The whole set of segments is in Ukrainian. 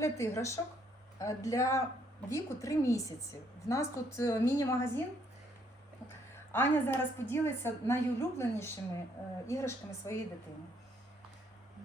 огляд іграшок е, для віку 3 місяці. В нас тут е, міні-магазин. Аня зараз поділиться найулюбленішими е, іграшками своєї дитини.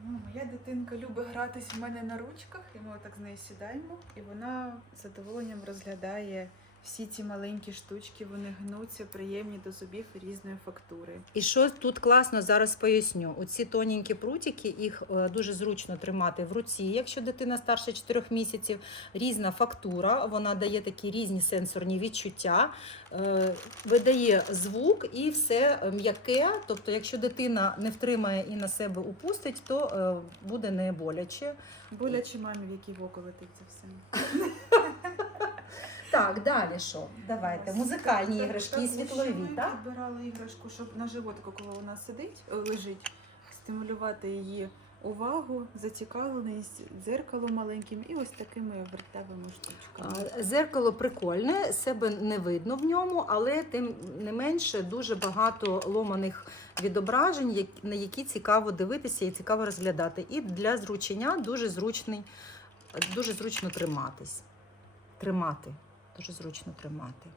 Ну, моя дитинка любить гратись в мене на ручках, і ми отак з нею сідаємо, і вона з задоволенням розглядає всі ці маленькі штучки, вони гнуться, приємні до зубів різної фактури. І що тут класно зараз поясню. Оці тоненькі прутики, їх е, дуже зручно тримати в руці, якщо дитина старше 4 місяців. Різна фактура, вона дає такі різні сенсорні відчуття, е, видає звук і все м'яке. Тобто, якщо дитина не втримає і на себе упустить, то е, буде не боляче. Боляче мамі, в якій в око летить це все. Так, далі що? Давайте. Музикальні іграшки і світлові, Ми так? підбирали іграшку, щоб на животику, коли вона сидить, е, лежить, стимулювати її увагу, зацікавленість дзеркалом маленьким і ось такими вертевими штучками. А, Зеркало прикольне, себе не видно в ньому, але тим не менше дуже багато ломаних відображень, як- на які цікаво дивитися і цікаво розглядати. І для зручення дуже зручний, дуже зручно триматись. Тримати. Дуже зручно тримати.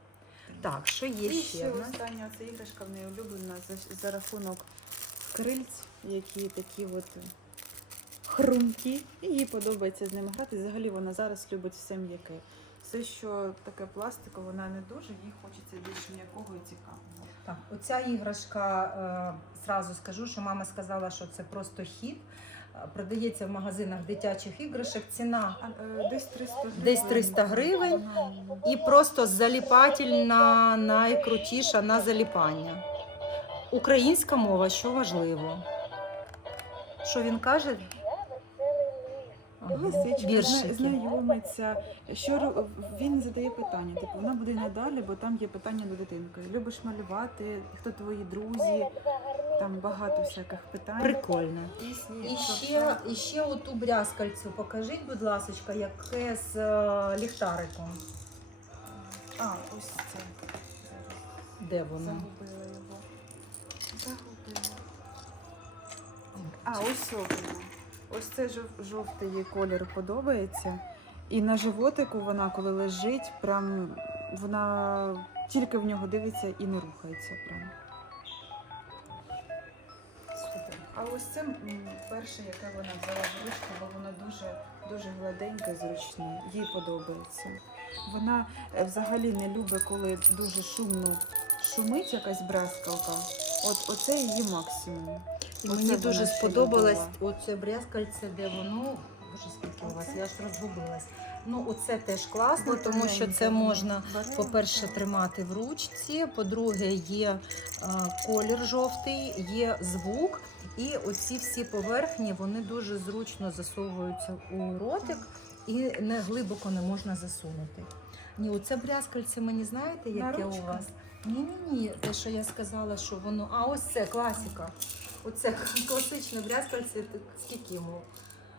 Так, що є І ще? нас? остання ця іграшка в неї улюблена за, за рахунок крильць, які такі от хрумкі. І їй подобається з ними грати. Взагалі вона зараз любить все м'яке. Все, що таке пластикове, вона не дуже, їй хочеться більш м'якого і цікавого. Так, оця іграшка, е, зразу скажу, що мама сказала, що це просто хід. Продається в магазинах дитячих іграшок. Ціна е, десь 300 гривень. Десь 300 гривень. І просто заліпательна найкрутіша на заліпання. Українська мова, що важливо. Що він каже? Зна- знайомиться. Що ро- він задає питання? Типу, вона буде надалі, бо там є питання до дитинки. Любиш малювати? Хто твої друзі? Там багато всяких питань. Прикольно. Пісні, І ще, все. і ще оту брязкальцю покажіть, будь ласка, яке з е, ліхтариком. А, ось це. Де воно? загубила його. Загубила. А, ось воно. Ось це жов- жовтий їй колір подобається. І на животику вона, коли лежить, прям вона тільки в нього дивиться і не рухається. Прям. А ось це перше, яке вона взяла в ручку, бо воно дуже, дуже гладеньке, зручне. Їй подобається. Вона е, взагалі не любить, коли дуже шумно шумить якась брязкалка. От оце її максимум. І мені дуже сподобалось оце брязкальце, де воно. Боже, скільки у вас, я ж розгубилась. Ну, оце теж класно, тому що це можна, по-перше, тримати в ручці. По-друге, є е, колір жовтий, є звук. І оці всі поверхні вони дуже зручно засовуються у ротик і не глибоко не можна засунути. Ні, оце брязкальце мені знаєте, яке у вас? Ні, ні, те, що я сказала, що воно. А ось це класика. Оце класичне брязкальце, скільки йому?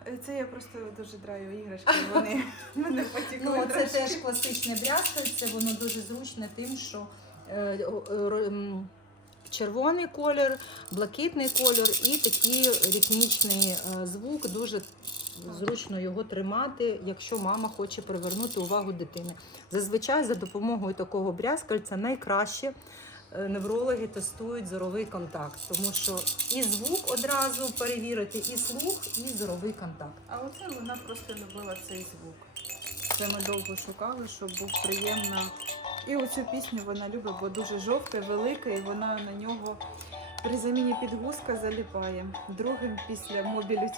Е, Це я просто дуже драю іграшки, вони мене потікли. Ну, це теж класичне брязкальце, воно дуже зручне тим, що е, е, червоний колір, блакитний колір і такий ритмічний звук. Дуже зручно його тримати, якщо мама хоче привернути увагу дитини. Зазвичай за допомогою такого брязкальця найкраще неврологи тестують зоровий контакт, тому що і звук одразу перевірити, і слух, і зоровий контакт. А оце вона просто любила цей звук. Це ми довго шукали, щоб був приємно. І оцю пісню вона любить, бо дуже жовте, велике, і вона на нього при заміні підгузка заліпає. Другим після мобілю